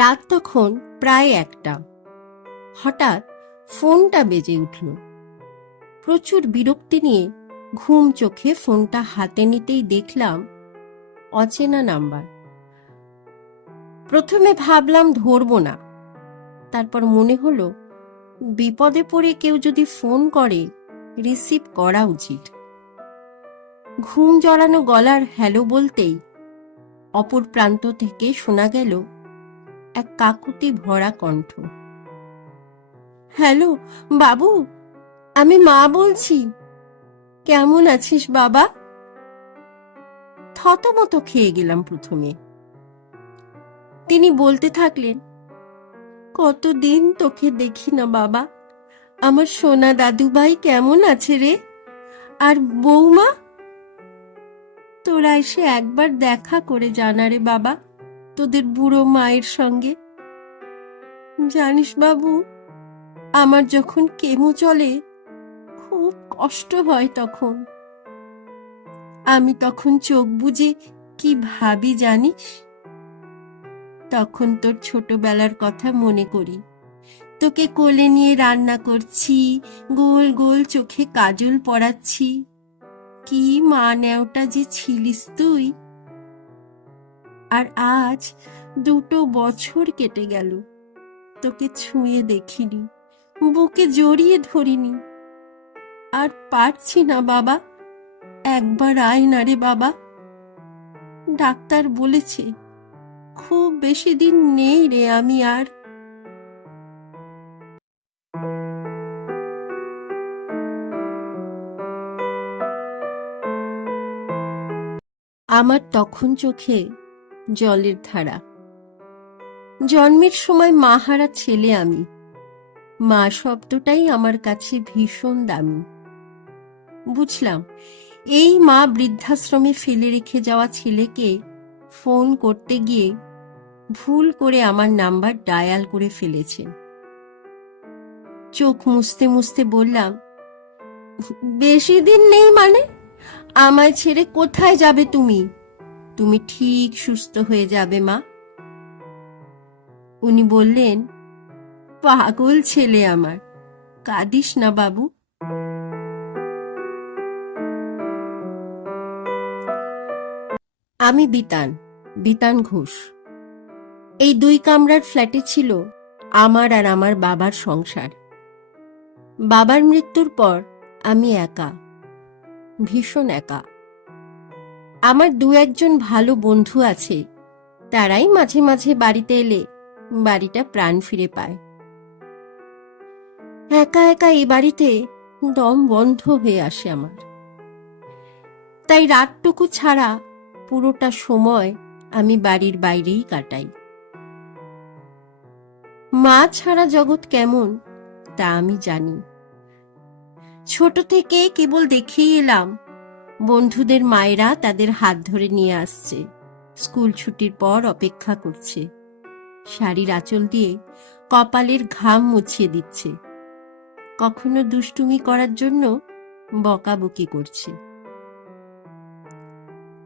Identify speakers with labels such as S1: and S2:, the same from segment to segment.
S1: রাত তখন প্রায় একটা হঠাৎ ফোনটা বেজে উঠল প্রচুর বিরক্তি নিয়ে ঘুম চোখে ফোনটা হাতে নিতেই দেখলাম অচেনা নাম্বার প্রথমে ভাবলাম ধরব না তারপর মনে হলো বিপদে পড়ে কেউ যদি ফোন করে রিসিভ করা উচিত ঘুম জড়ানো গলার হ্যালো বলতেই অপর প্রান্ত থেকে শোনা গেল এক কাকুতি ভরা কণ্ঠ হ্যালো বাবু আমি মা বলছি কেমন আছিস বাবা থতমত খেয়ে গেলাম প্রথমে তিনি বলতে থাকলেন কতদিন তোকে দেখি না বাবা আমার সোনা দাদু ভাই কেমন আছে রে আর বৌমা তোরা এসে একবার দেখা করে জানা রে বাবা তোদের বুড়ো মায়ের সঙ্গে জানিস বাবু আমার যখন কেমো চলে খুব কষ্ট হয় তখন আমি তখন চোখ বুঝে কি ভাবি জানিস তখন তোর ছোটবেলার কথা মনে করি তোকে কোলে নিয়ে রান্না করছি গোল গোল চোখে কাজল পড়াচ্ছি কি মা নেওটা যে ছিলিস তুই আর আজ দুটো বছর কেটে গেল তোকে ছুঁয়ে দেখিনি বুকে জড়িয়ে ধরিনি আর পারছি না বাবা একবার আয় না রে বাবা ডাক্তার বলেছে খুব বেশি দিন নেই রে আমি আর আমার তখন চোখে জলের ধারা জন্মের সময় মা হারা ছেলে আমি মা শব্দটাই আমার কাছে ভীষণ দামি বুঝলাম এই মা বৃদ্ধাশ্রমে ফেলে রেখে যাওয়া ছেলেকে ফোন করতে গিয়ে ভুল করে আমার নাম্বার ডায়াল করে ফেলেছে চোখ মুছতে মুছতে বললাম বেশি দিন নেই মানে আমায় ছেড়ে কোথায় যাবে তুমি তুমি ঠিক সুস্থ হয়ে যাবে মা উনি বললেন পাগল ছেলে আমার কাঁদিস না বাবু আমি বিতান বিতান ঘোষ এই দুই কামরার ফ্ল্যাটে ছিল আমার আর আমার বাবার সংসার বাবার মৃত্যুর পর আমি একা ভীষণ একা আমার দু একজন ভালো বন্ধু আছে তারাই মাঝে মাঝে বাড়িতে এলে বাড়িটা প্রাণ ফিরে পায় একা একা এই বাড়িতে দম বন্ধ হয়ে আসে আমার তাই রাতটুকু ছাড়া পুরোটা সময় আমি বাড়ির বাইরেই কাটাই মা ছাড়া জগৎ কেমন তা আমি জানি ছোট থেকে কেবল দেখেই এলাম বন্ধুদের মায়েরা তাদের হাত ধরে নিয়ে আসছে স্কুল ছুটির পর অপেক্ষা করছে শাড়ির আঁচল দিয়ে কপালের ঘাম মুছিয়ে দিচ্ছে কখনো দুষ্টুমি করার জন্য বকাবকি করছে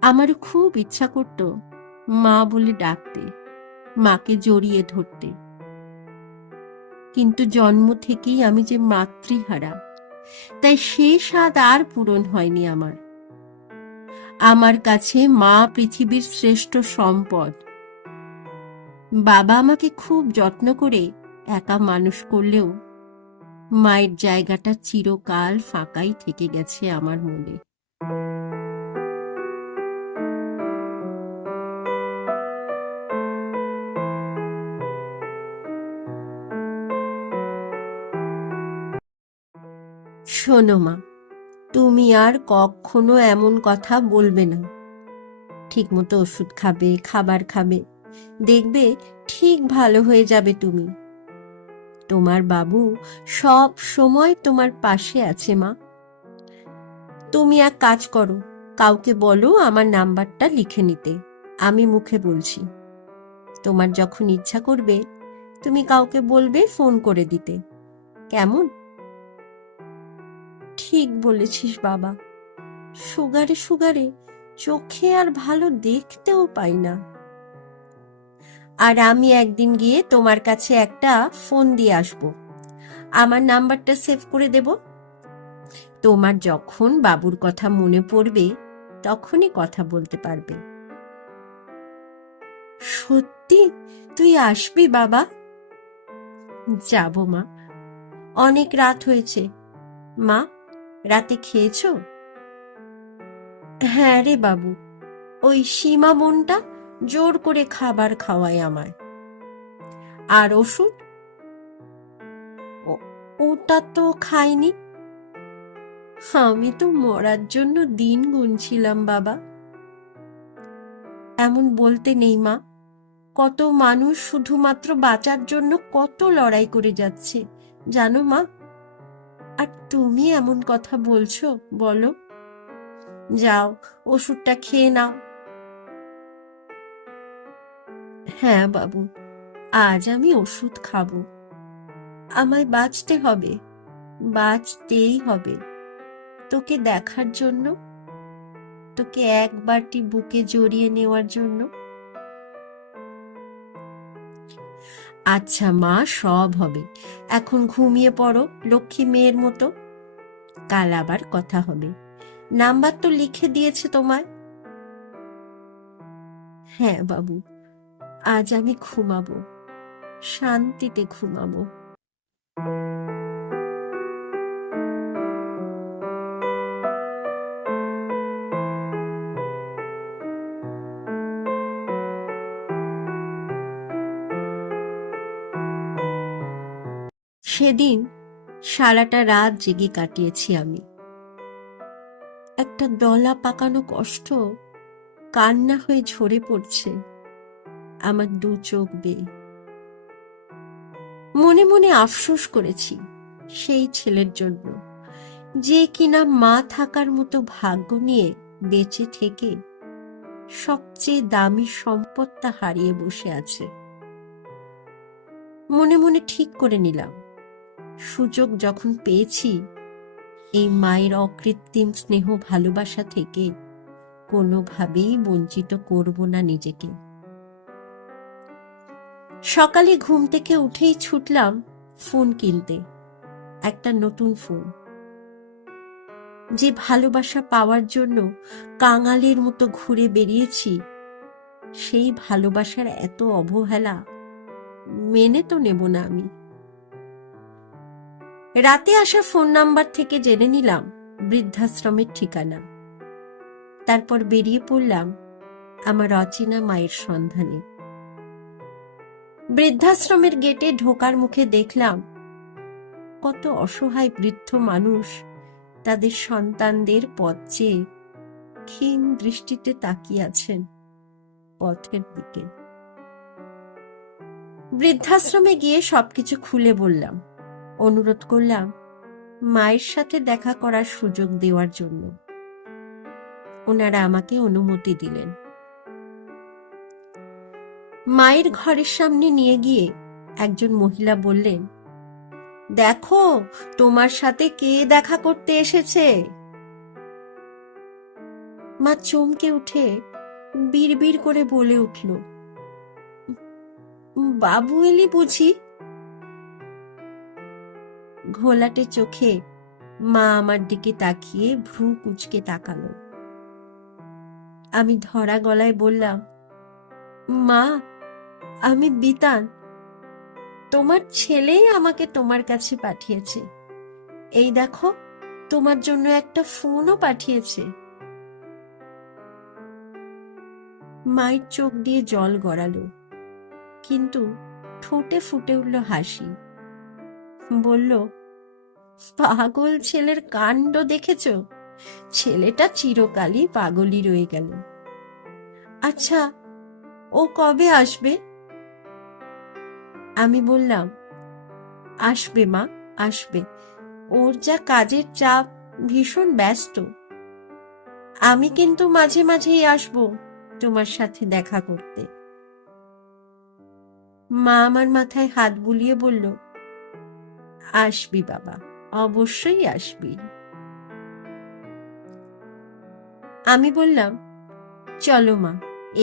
S1: আমার খুব ইচ্ছা করত মা বলে ডাকতে মাকে জড়িয়ে ধরতে কিন্তু জন্ম থেকেই আমি যে মাতৃহারা তাই সে স্বাদ আর পূরণ হয়নি আমার আমার কাছে মা পৃথিবীর শ্রেষ্ঠ সম্পদ বাবা আমাকে খুব যত্ন করে একা মানুষ করলেও মায়ের জায়গাটা চিরকাল ফাঁকাই থেকে গেছে আমার মনে শোনো মা তুমি আর কখনো এমন কথা বলবে না ঠিকমতো ওষুধ খাবে খাবার খাবে দেখবে ঠিক ভালো হয়ে যাবে তুমি তোমার বাবু সব সময় তোমার পাশে আছে মা তুমি এক কাজ করো কাউকে বলো আমার নাম্বারটা লিখে নিতে আমি মুখে বলছি তোমার যখন ইচ্ছা করবে তুমি কাউকে বলবে ফোন করে দিতে কেমন ঠিক বলেছিস বাবা সুগারে সুগারে চোখে আর ভালো দেখতেও পাই না আর আমি একদিন গিয়ে তোমার কাছে একটা ফোন দিয়ে আসব আমার নাম্বারটা সেভ করে দেব তোমার যখন বাবুর কথা মনে পড়বে তখনই কথা বলতে পারবে সত্যি তুই আসবি বাবা যাব মা অনেক রাত হয়েছে মা রাতে খেয়েছ হ্যাঁ রে বাবু ওই সীমা বোনটা জোর করে খাবার খাওয়ায় আমার আর ওষুধ ওটা তো খাইনি আমি তো মরার জন্য দিন গুনছিলাম বাবা এমন বলতে নেই মা কত মানুষ শুধুমাত্র বাঁচার জন্য কত লড়াই করে যাচ্ছে জানো মা আর তুমি এমন কথা বলছো বলো যাও ওষুধটা খেয়ে নাও হ্যাঁ বাবু আজ আমি ওষুধ খাবো আমায় বাঁচতে হবে বাঁচতেই হবে তোকে দেখার জন্য তোকে একবারটি বুকে জড়িয়ে নেওয়ার জন্য আচ্ছা মা সব হবে এখন ঘুমিয়ে পড়ো লক্ষ্মী মেয়ের মতো কাল আবার কথা হবে নাম্বার তো লিখে দিয়েছে তোমায় হ্যাঁ বাবু আজ আমি ঘুমাবো শান্তিতে ঘুমাবো সেদিন সারাটা রাত জেগে কাটিয়েছি আমি একটা দলা পাকানো কষ্ট কান্না হয়ে ঝরে পড়ছে আমার দু চোখ বেয়ে মনে মনে আফসোস করেছি সেই ছেলের জন্য যে কিনা মা থাকার মতো ভাগ্য নিয়ে বেঁচে থেকে সবচেয়ে দামি সম্পদটা হারিয়ে বসে আছে মনে মনে ঠিক করে নিলাম সুযোগ যখন পেয়েছি এই মায়ের অকৃত্রিম স্নেহ ভালোবাসা থেকে কোনোভাবেই বঞ্চিত করব না নিজেকে সকালে ঘুম থেকে উঠেই ছুটলাম ফোন কিনতে একটা নতুন ফোন যে ভালোবাসা পাওয়ার জন্য কাঙালের মতো ঘুরে বেরিয়েছি সেই ভালোবাসার এত অবহেলা মেনে তো নেব না আমি রাতে আসা ফোন নাম্বার থেকে জেনে নিলাম বৃদ্ধাশ্রমের ঠিকানা তারপর বেরিয়ে পড়লাম আমার অচেনা মায়ের সন্ধানে বৃদ্ধাশ্রমের গেটে ঢোকার মুখে দেখলাম কত অসহায় বৃদ্ধ মানুষ তাদের সন্তানদের পথ চেয়ে ক্ষীণ দৃষ্টিতে তাকিয়ে আছেন পথের দিকে বৃদ্ধাশ্রমে গিয়ে সবকিছু খুলে বললাম অনুরোধ করলাম মায়ের সাথে দেখা করার সুযোগ দেওয়ার জন্য ওনারা আমাকে অনুমতি দিলেন মায়ের ঘরের সামনে নিয়ে গিয়ে একজন মহিলা বললেন দেখো তোমার সাথে কে দেখা করতে এসেছে মা চমকে উঠে বিড়বিড় করে বলে উঠল বাবু এলি বুঝি ঘোলাটে চোখে মা আমার দিকে তাকিয়ে ভ্রু কুচকে তাকালো আমি ধরা গলায় বললাম মা আমি বিতান তোমার ছেলেই আমাকে তোমার কাছে পাঠিয়েছে এই দেখো তোমার জন্য একটা ফোনও পাঠিয়েছে মায়ের চোখ দিয়ে জল গড়ালো কিন্তু ঠোঁটে ফুটে উঠল হাসি বলল পাগল ছেলের কাণ্ড দেখেছ ছেলেটা চিরকালই পাগলই রয়ে গেল আচ্ছা ও কবে আসবে আমি বললাম আসবে মা আসবে ওর যা কাজের চাপ ভীষণ ব্যস্ত আমি কিন্তু মাঝে মাঝেই আসব তোমার সাথে দেখা করতে মা আমার মাথায় হাত বুলিয়ে বলল আসবি বাবা অবশ্যই আসবি আমি বললাম চলো মা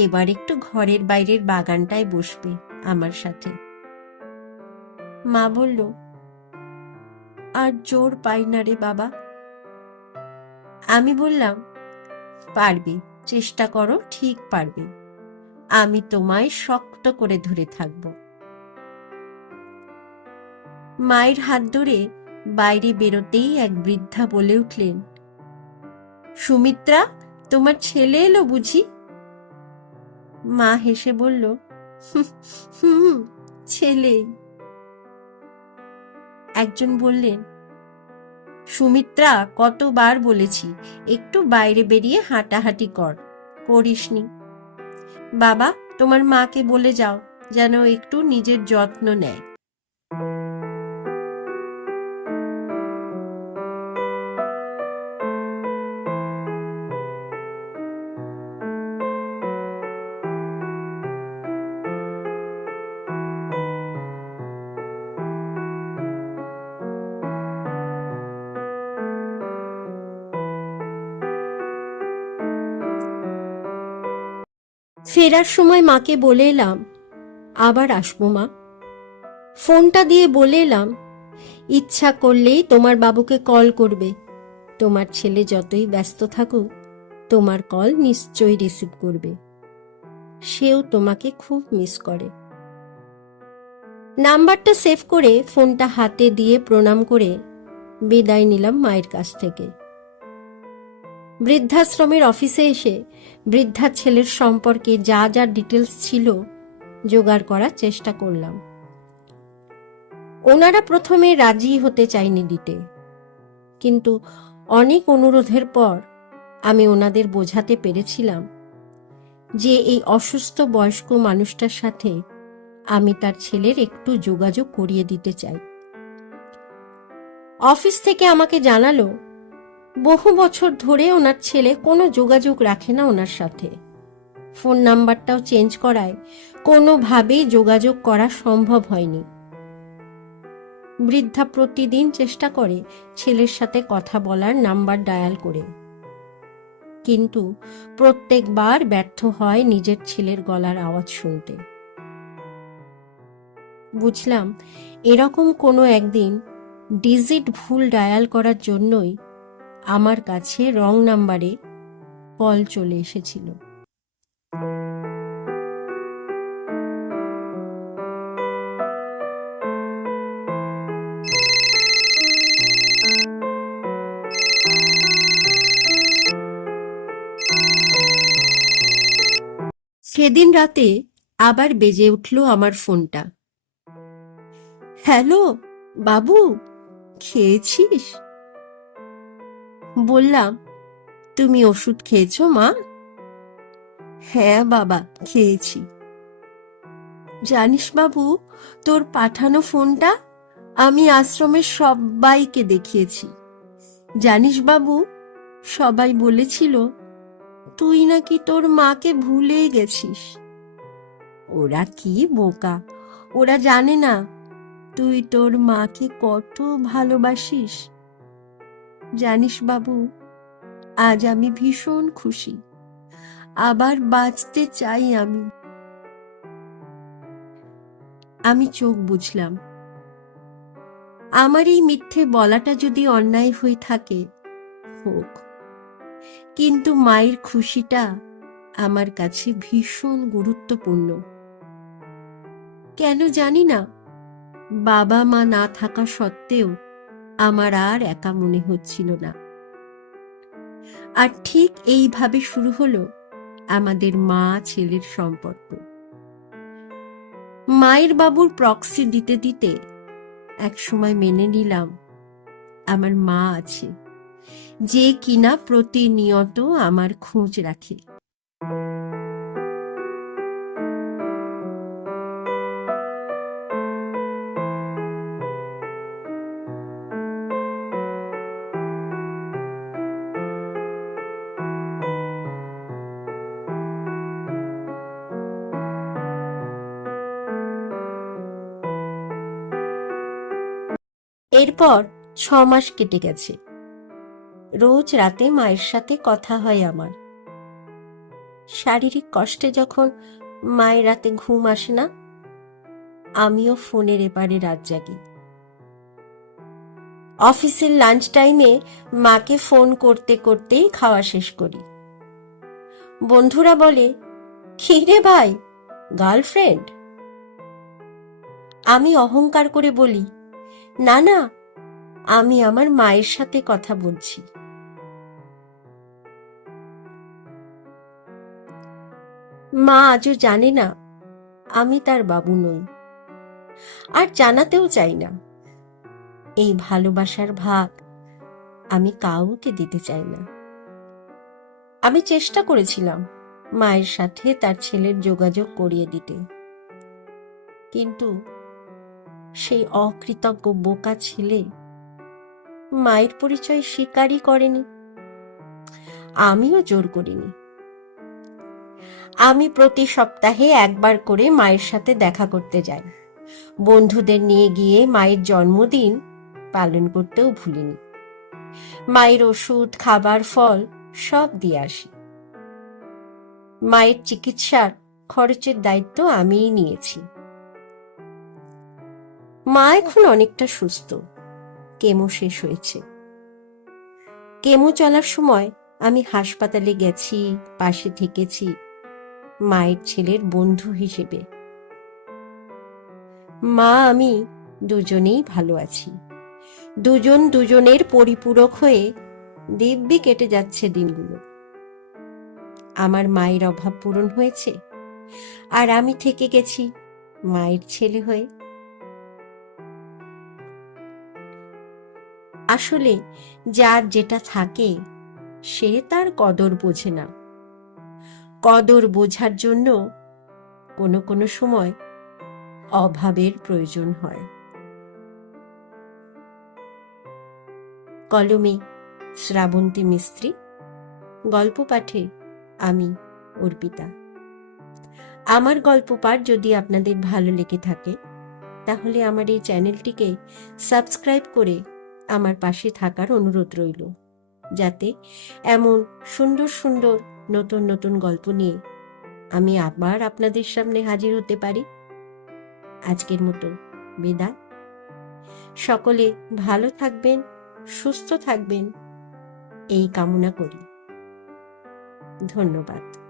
S1: এবার একটু ঘরের বাইরের বাগানটায় বসবে আমার সাথে মা বলল আর জোর পাই না রে বাবা আমি বললাম পারবে চেষ্টা করো ঠিক পারবে আমি তোমায় শক্ত করে ধরে থাকব মায়ের হাত ধরে বাইরে বেরোতেই এক বৃদ্ধা বলে উঠলেন সুমিত্রা তোমার ছেলে এলো বুঝি মা হেসে বলল হুম ছেলে একজন বললেন সুমিত্রা কতবার বলেছি একটু বাইরে বেরিয়ে হাঁটাহাঁটি কর করিসনি বাবা তোমার মাকে বলে যাও যেন একটু নিজের যত্ন নেয় ফেরার সময় মাকে বলে এলাম আবার আসবো মা ফোনটা দিয়ে বলে এলাম ইচ্ছা করলেই তোমার বাবুকে কল করবে তোমার ছেলে যতই ব্যস্ত থাকুক তোমার কল নিশ্চয়ই রিসিভ করবে সেও তোমাকে খুব মিস করে নাম্বারটা সেভ করে ফোনটা হাতে দিয়ে প্রণাম করে বিদায় নিলাম মায়ের কাছ থেকে বৃদ্ধাশ্রমের অফিসে এসে বৃদ্ধা ছেলের সম্পর্কে যা যা ডিটেলস ছিল জোগাড় করার চেষ্টা করলাম ওনারা প্রথমে রাজি হতে চাইনি দিতে কিন্তু অনেক অনুরোধের পর আমি ওনাদের বোঝাতে পেরেছিলাম যে এই অসুস্থ বয়স্ক মানুষটার সাথে আমি তার ছেলের একটু যোগাযোগ করিয়ে দিতে চাই অফিস থেকে আমাকে জানালো বহু বছর ধরে ওনার ছেলে কোনো যোগাযোগ রাখে না ওনার সাথে ফোন নাম্বারটাও চেঞ্জ করায় কোনোভাবেই যোগাযোগ করা সম্ভব হয়নি বৃদ্ধা প্রতিদিন চেষ্টা করে ছেলের সাথে কথা বলার নাম্বার ডায়াল করে কিন্তু প্রত্যেকবার ব্যর্থ হয় নিজের ছেলের গলার আওয়াজ শুনতে বুঝলাম এরকম কোনো একদিন ডিজিট ভুল ডায়াল করার জন্যই আমার কাছে রং নাম্বারে কল চলে এসেছিল সেদিন রাতে আবার বেজে উঠল আমার ফোনটা হ্যালো বাবু খেয়েছিস বললাম তুমি ওষুধ খেয়েছো মা হ্যাঁ বাবা খেয়েছি জানিস বাবু তোর পাঠানো ফোনটা আমি আশ্রমের সবাইকে দেখিয়েছি জানিস বাবু সবাই বলেছিল তুই নাকি তোর মাকে ভুলেই গেছিস ওরা কি বোকা ওরা জানে না তুই তোর মাকে কত ভালোবাসিস জানিস বাবু আজ আমি ভীষণ খুশি আবার বাঁচতে চাই আমি আমি চোখ বুঝলাম আমার এই মিথ্যে বলাটা যদি অন্যায় হয়ে থাকে হোক কিন্তু মায়ের খুশিটা আমার কাছে ভীষণ গুরুত্বপূর্ণ কেন জানি না বাবা মা না থাকা সত্ত্বেও আমার আর একা মনে হচ্ছিল না আর ঠিক এইভাবে শুরু হলো আমাদের মা ছেলের সম্পর্ক মায়ের বাবুর প্রক্সি দিতে দিতে এক সময় মেনে নিলাম আমার মা আছে যে কিনা প্রতিনিয়ত আমার খোঁজ রাখে এরপর ছ মাস কেটে গেছে রোজ রাতে মায়ের সাথে কথা হয় আমার শারীরিক কষ্টে যখন মায়ের রাতে ঘুম আসে না আমিও ফোনের এপারে রাত জাগি অফিসের লাঞ্চ টাইমে মাকে ফোন করতে করতেই খাওয়া শেষ করি বন্ধুরা বলে খিরে ভাই গার্লফ্রেন্ড আমি অহংকার করে বলি না না আমি আমার মায়ের সাথে কথা বলছি মা আজও জানে না আমি তার বাবু নই আর জানাতেও চাই না এই ভালোবাসার ভাগ আমি কাউকে দিতে চাই না আমি চেষ্টা করেছিলাম মায়ের সাথে তার ছেলের যোগাযোগ করিয়ে দিতে কিন্তু সেই অকৃতজ্ঞ বোকা ছেলে মায়ের পরিচয় স্বীকারই করেনি আমিও জোর করিনি আমি প্রতি সপ্তাহে একবার করে মায়ের সাথে দেখা করতে যাই বন্ধুদের নিয়ে গিয়ে মায়ের জন্মদিন পালন করতেও ভুলিনি মায়ের ওষুধ খাবার ফল সব দিয়ে আসি মায়ের চিকিৎসার খরচের দায়িত্ব আমিই নিয়েছি মা এখন অনেকটা সুস্থ কেমো শেষ হয়েছে কেমো চলার সময় আমি হাসপাতালে গেছি পাশে থেকেছি মায়ের ছেলের বন্ধু হিসেবে মা আমি দুজনেই ভালো আছি দুজন দুজনের পরিপূরক হয়ে দিব্যি কেটে যাচ্ছে দিনগুলো আমার মায়ের অভাব পূরণ হয়েছে আর আমি থেকে গেছি মায়ের ছেলে হয়ে আসলে যার যেটা থাকে সে তার কদর বোঝে না কদর বোঝার জন্য কোনো কোনো সময় অভাবের প্রয়োজন হয় কলমে শ্রাবন্তী মিস্ত্রি গল্প পাঠে আমি অর্পিতা আমার গল্প পাঠ যদি আপনাদের ভালো লেগে থাকে তাহলে আমার এই চ্যানেলটিকে সাবস্ক্রাইব করে আমার পাশে থাকার অনুরোধ রইল যাতে এমন সুন্দর সুন্দর নতুন নতুন গল্প নিয়ে আমি আবার আপনাদের সামনে হাজির হতে পারি আজকের মতো বিদায় সকলে ভালো থাকবেন সুস্থ থাকবেন এই কামনা করি ধন্যবাদ